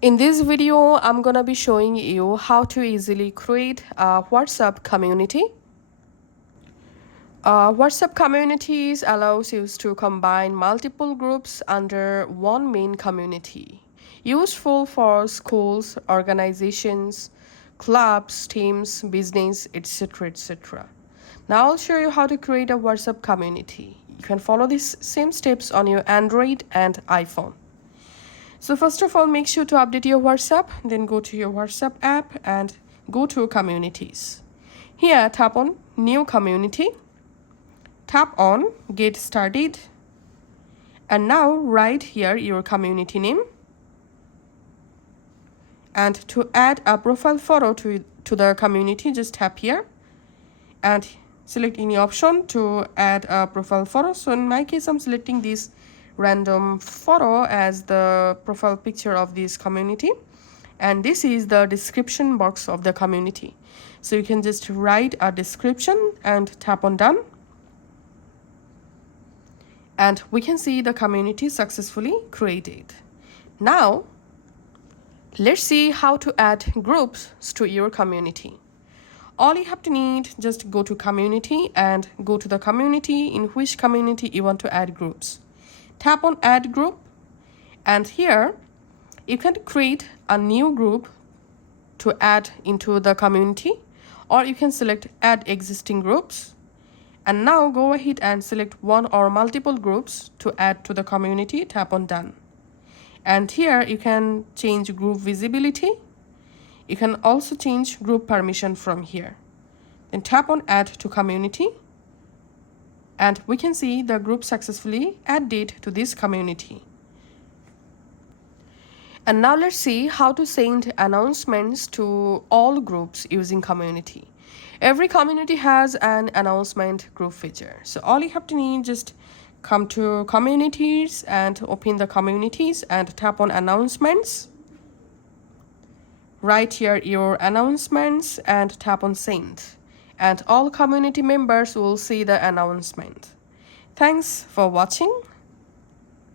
In this video, I'm gonna be showing you how to easily create a WhatsApp community. WhatsApp communities allows you to combine multiple groups under one main community. Useful for schools, organizations, clubs, teams, business, etc. etc. Now I'll show you how to create a WhatsApp community. You can follow these same steps on your Android and iPhone. So first of all, make sure to update your WhatsApp, then go to your WhatsApp app and go to communities. Here, tap on new community, tap on get started, and now write here your community name. And to add a profile photo to the community, just tap here and select any option to add a profile photo. So in my case, I'm selecting this random photo as the profile picture of this community, and this is the description box of the community. So you can just write a description and tap on done, and we can see the community successfully created. Now let's see how to add groups to your community. All you have to need, just go to community and go to the community in which community you want to add groups. Tap on add group, and here you can create a new group to add into the community, or you can select add existing groups. And now go ahead and select one or multiple groups to add to the community. Tap on done. And here you can change group visibility. You can also change group permission from here. Then tap on add to community, and we can see the group successfully added to this community. And now let's see how to send announcements to all groups using community. Every community has an announcement group feature. So all you have to need, just come to communities and open the communities and tap on announcements. Write here your announcements and tap on send. And all community members will see the announcement. Thanks for watching.